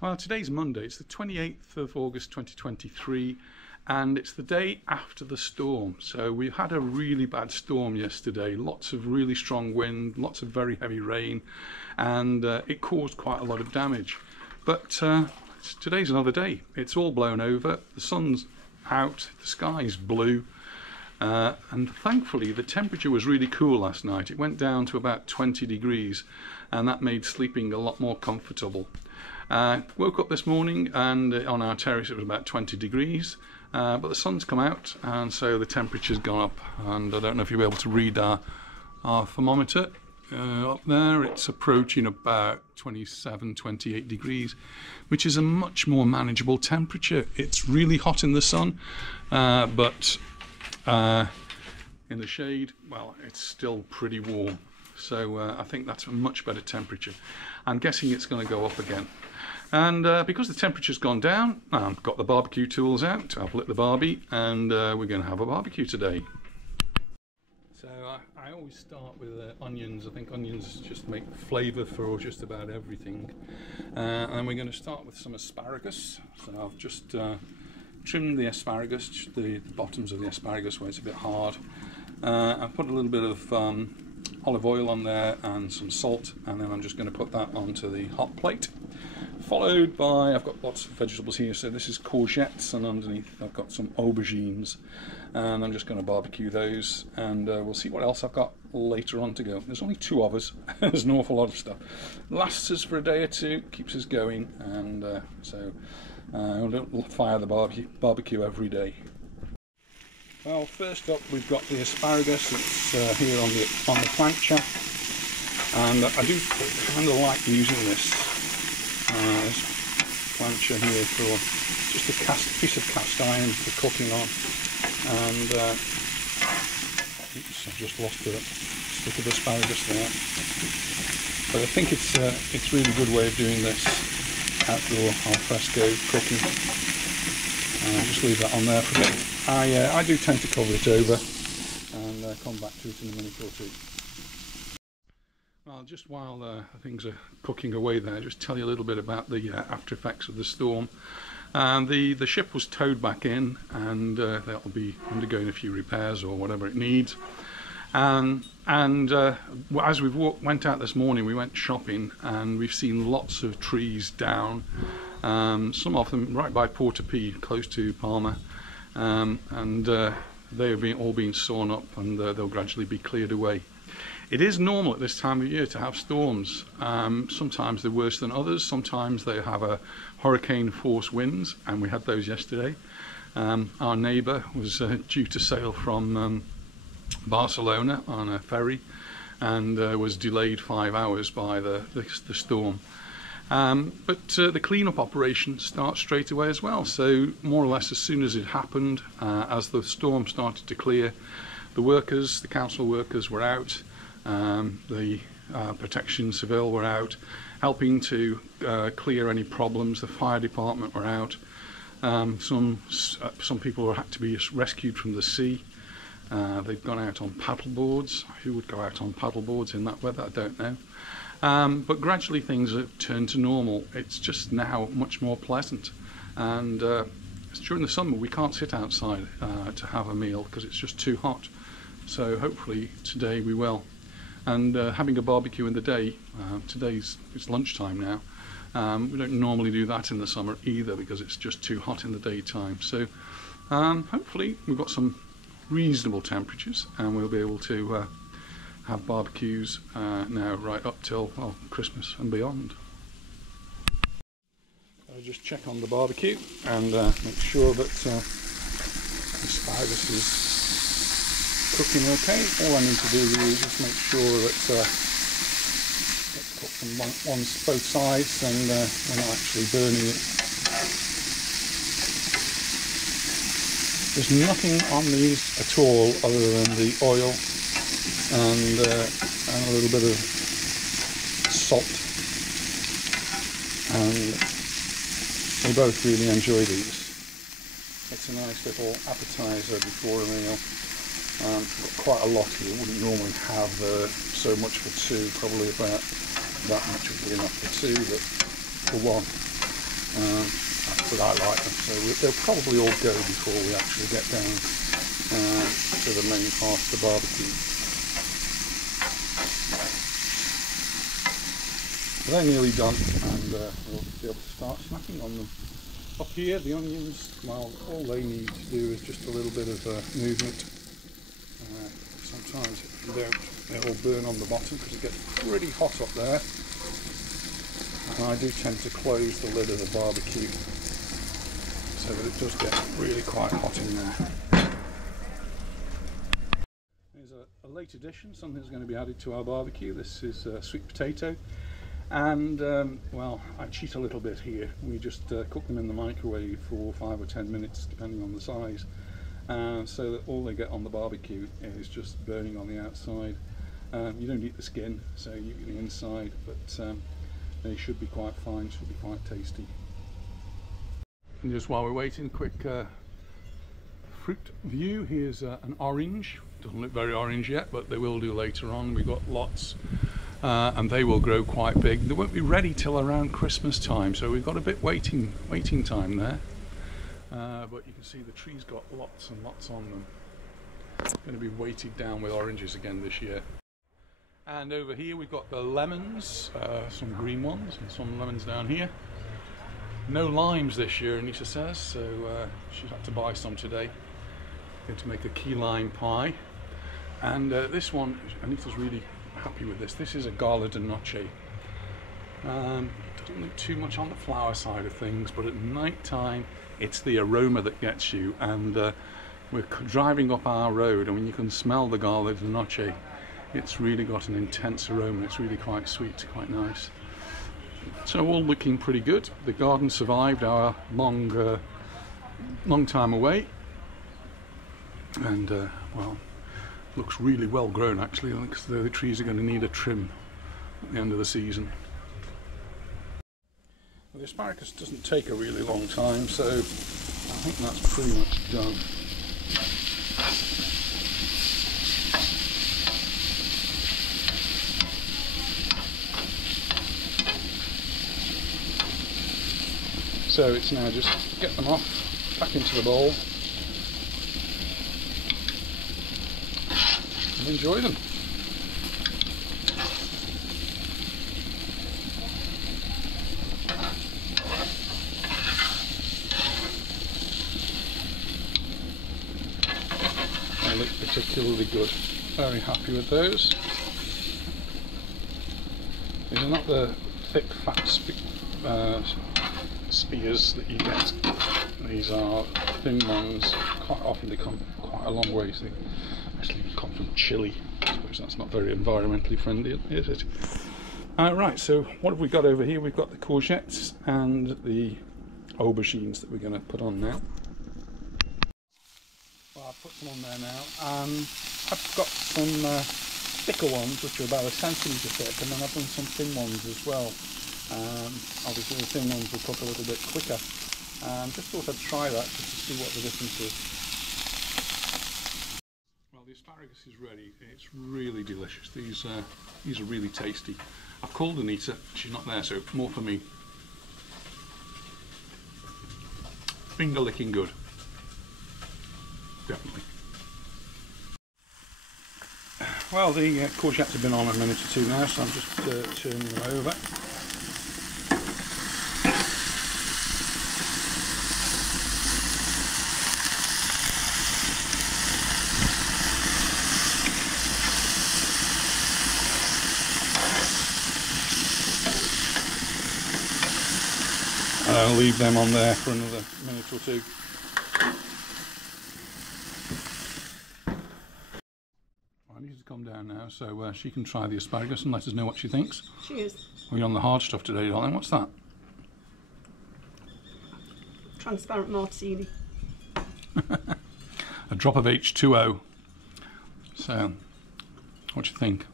Well, today's Monday, it's the 28th of August 2023, and it's the day after the storm. So we had a really bad storm yesterday, lots of really strong wind, lots of very heavy rain, and it caused quite a lot of damage. But today's another day. It's all blown over, the sun's out, the sky's blue, and thankfully the temperature was really cool last night. It went down to about 20 degrees, and that made sleeping a lot more comfortable. Woke up this morning and on our terrace it was about 20 degrees, but the sun's come out and so the temperature's gone up, and I don't know if you'll be able to read our thermometer up there. It's approaching about 27, 28 degrees, which is a much more manageable temperature. It's really hot in the sun, but in the shade, well, it's still pretty warm. So I think that's a much better temperature. I'm guessing it's going to go up again. And because the temperature's gone down, I've got the barbecue tools out. I've lit the barbie, and we're going to have a barbecue today. So I always start with onions. I think onions just make flavour for just about everything. And we're going to start with some asparagus. So I've just trimmed the asparagus, the bottoms of the asparagus where it's a bit hard. I've put a little bit of olive oil on there and some salt, and then I'm just going to put that onto the hot plate. Followed by, I've got lots of vegetables here, so this is courgettes, and underneath I've got some aubergines, and I'm just going to barbecue those, and we'll see what else I've got later on to go. There's only two of us. There's an awful lot of stuff. Lasts us for a day or two, keeps us going, and so we'll fire the barbecue every day. Well, first up we've got the asparagus. It's here on the plancha, and I do kind of like using this plancha here for just a piece of cast iron for cooking on, and oops, I've just lost a stick of asparagus there. But I think it's really good way of doing this outdoor al fresco cooking. Just leave that on there for a bit. I do tend to cover it over and come back to it in a minute or two. Well, just while things are cooking away there, just tell you a little bit about the after effects of the storm. The ship was towed back in, and that'll be undergoing a few repairs or whatever it needs. And as we went out this morning, we went shopping, and we've seen lots of trees down. Some of them right by Portopee, close to Palma, and they have all been sawn up, and they'll gradually be cleared away. It is normal at this time of year to have storms. Sometimes they're worse than others. Sometimes they have a hurricane force winds, and we had those yesterday. Our neighbour was due to sail from Barcelona on a ferry, and was delayed 5 hours by the storm. But the clean-up operation starts straight away as well. So more or less as soon as it happened, as the storm started to clear, the council workers were out. The protection civil were out helping to clear any problems. The fire department were out. Some people had to be rescued from the sea. They've gone out on paddle boards. Who would go out on paddle boards in that weather? I don't know. But gradually things have turned to normal. It's just now much more pleasant, and during the summer we can't sit outside to have a meal because it's just too hot. So hopefully today we will. And having a barbecue in the day, it's lunchtime now. We don't normally do that in the summer either because it's just too hot in the daytime. So hopefully we've got some reasonable temperatures, and we'll be able to have barbecues now right up till, well, Christmas and beyond. I'll just check on the barbecue and make sure that the asparagus is cooking okay. All I need to do really is just make sure that it's cooked from both sides, and we're not actually burning it. There's nothing on these at all other than the oil and a little bit of salt, and we both really enjoy these. It's a nice little appetizer before a meal. Got quite a lot here. Wouldn't normally have so much for two. Probably about that much would be enough for two, but for one That's what I like them. So they'll probably all go before we actually get down to the main part of the barbecue. So they're nearly done, and we'll be able to start snacking on them. Up here, the onions, well, all they need to do is just a little bit of movement. Sometimes if you don't, it'll burn on the bottom because it gets pretty hot up there. And I do tend to close the lid of the barbecue so that it does get really quite hot in there. Here's a late addition, something's going to be added to our barbecue. This is sweet potato. And well, I cheat a little bit here. We just cook them in the microwave for 5 or 10 minutes depending on the size, so that all they get on the barbecue is just burning on the outside. You don't eat the skin, so you eat the inside, but they should be quite fine, should be quite tasty. And just while we're waiting, quick fruit view. Here's an orange. Doesn't look very orange yet, but they will do later on. We've got lots. And they will grow quite big. They won't be ready till around Christmas time, so we've got a bit waiting time there. But you can see the tree's got lots and lots on them. Going to be weighted down with oranges again this year. And over here we've got the lemons, some green ones and some lemons down here. No limes this year, Anita says, so she's had to buy some today. Going to make a key lime pie. And this one, Anita's really happy with this. This is a gala de noche. It doesn't look too much on the flower side of things, but at night time it's the aroma that gets you. And we're driving up our road, and when you can smell the gala de noche, it's really got an intense aroma. It's really quite sweet, quite nice. So all looking pretty good. The garden survived our long time away, and well, looks really well grown actually. Looks though the trees are going to need a trim at the end of the season. Well, the asparagus doesn't take a really long time, so I think that's pretty much done. So it's now just get them off, back into the bowl, and enjoy them. They look particularly good. Very happy with those. These are not the thick, fat spears that you get. These are thin ones. Quite often they come quite a long way. So they actually come from Chile. I suppose that's not very environmentally friendly, is it? Right, so what have we got over here? We've got the courgettes and the aubergines that we're going to put on now. Well, I've put them on there now. I've got some thicker ones, which are about 1 centimetre thick, and then I've done some thin ones as well. Obviously the thin ones will cook a little bit quicker. Just thought I'd try that just to see what the difference is. Well, the asparagus is ready. It's really delicious. These are really tasty. I've called Anita, she's not there, so more for me. Finger licking good. Definitely. Well, the courgettes have been on a minute or two now, so I'm just turning them over. I'll leave them on there for another minute or two. I need to come down now so she can try the asparagus and let us know what she thinks. Cheers. We're on the hard stuff today, darling. What's that? Transparent martini. A drop of H2O. So, what do you think?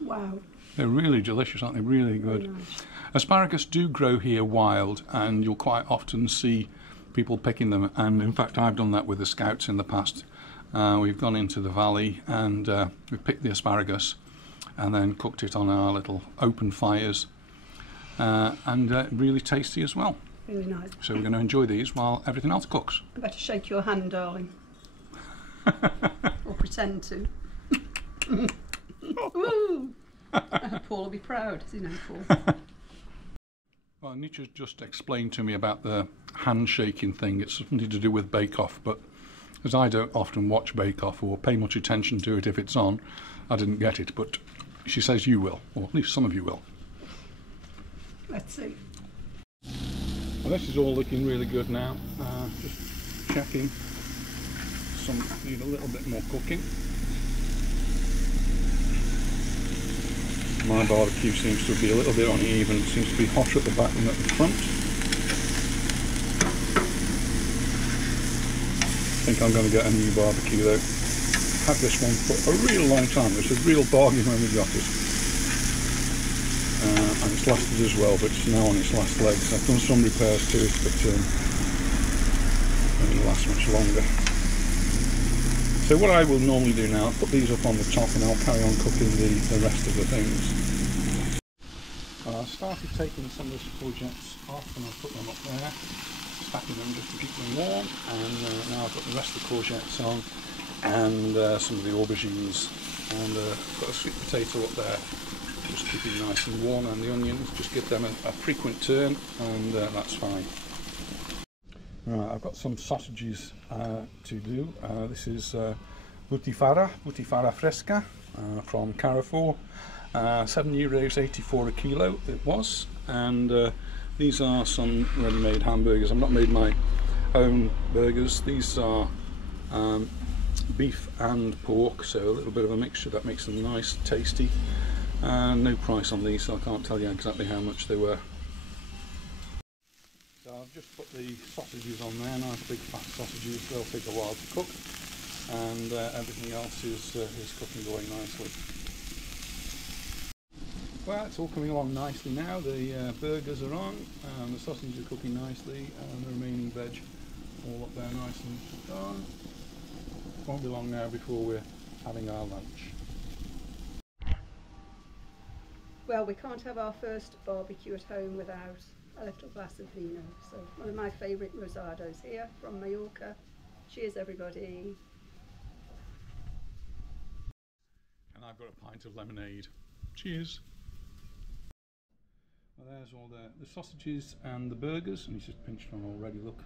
Wow. They're really delicious, aren't they? Really good. Nice. Asparagus do grow here wild, and you'll quite often see people picking them, and in fact I've done that with the scouts in the past. We've gone into the valley and we've picked the asparagus and then cooked it on our little open fires, and really tasty as well. Really nice. So we're going to enjoy these while everything else cooks. I better shake your hand, darling. Or pretend to. Woo! Paul will be proud, is he now, Paul? Well, Anita just explained to me about the handshaking thing. It's something to do with Bake Off, but as I don't often watch Bake Off or pay much attention to it if it's on, I didn't get it, but she says you will, or at least some of you will. Let's see. Well, this is all looking really good now. Just checking. Some need a little bit more cooking. My barbecue seems to be a little bit uneven. It seems to be hotter at the back than at the front. I think I'm going to get a new barbecue though. Had this one for a real long time. It was a real bargain when we got it. And it's lasted as well, but it's now on its last legs. I've done some repairs to it, but it won't last much longer. So what I will normally do now, I'll put these up on the top and I'll carry on cooking the rest of the things. I started taking some of the courgettes off and I'll put them up there, stacking them just to keep them warm, and now I've got the rest of the courgettes on, and some of the aubergines, and I've got a sweet potato up there, just keeping nice and warm, and the onions, just give them a frequent turn, and that's fine. Right, I've got some sausages to do. This is Butifarra Fresca from Carrefour. €7.84 a kilo it was, and these are some ready-made hamburgers. I've not made my own burgers. These are beef and pork, so a little bit of a mixture that makes them nice, tasty. No price on these, so I can't tell you exactly how much they were. So I've just put the sausages on there, nice big fat sausages. They'll take a while to cook, and everything else is cooking away nicely. Well, it's all coming along nicely now. The burgers are on, the sausages are cooking nicely, and the remaining veg all up there nice and done. Won't be long now before we're having our lunch. Well, we can't have our first barbecue at home without a little glass of vino. So one of my favourite rosados here from Mallorca. Cheers, everybody. And I've got a pint of lemonade. Cheers. Well, there's all the sausages and the burgers, and he's just pinched one already, look.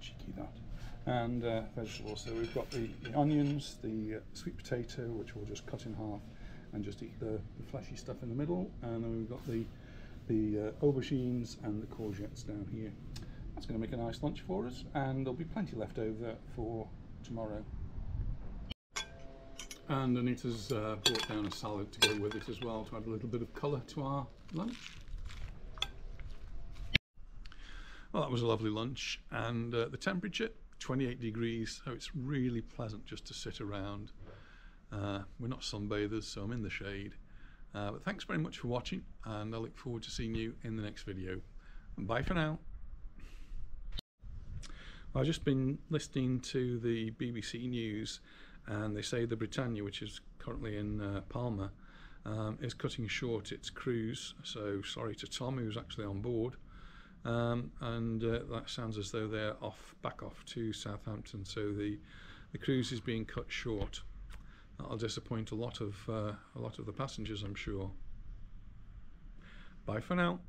Cheeky that. And vegetables. So we've got the onions, the sweet potato, which we'll just cut in half and just eat the fleshy stuff in the middle, and then we've got the aubergines and the courgettes down here. That's going to make a nice lunch for us, and there'll be plenty left over for tomorrow. And Anita's brought down a salad to go with it as well, to add a little bit of colour to our lunch. Well, that was a lovely lunch, and the temperature 28 degrees, so it's really pleasant just to sit around. We're not sunbathers, so I'm in the shade. But thanks very much for watching, and I look forward to seeing you in the next video. And bye for now. I've just been listening to the BBC News, and they say the Britannia, which is currently in Palma, is cutting short its cruise. So sorry to Tom, who's actually on board. That sounds as though they're back off to Southampton. So the cruise is being cut short. That'll disappoint a lot of the passengers, I'm sure. Bye for now.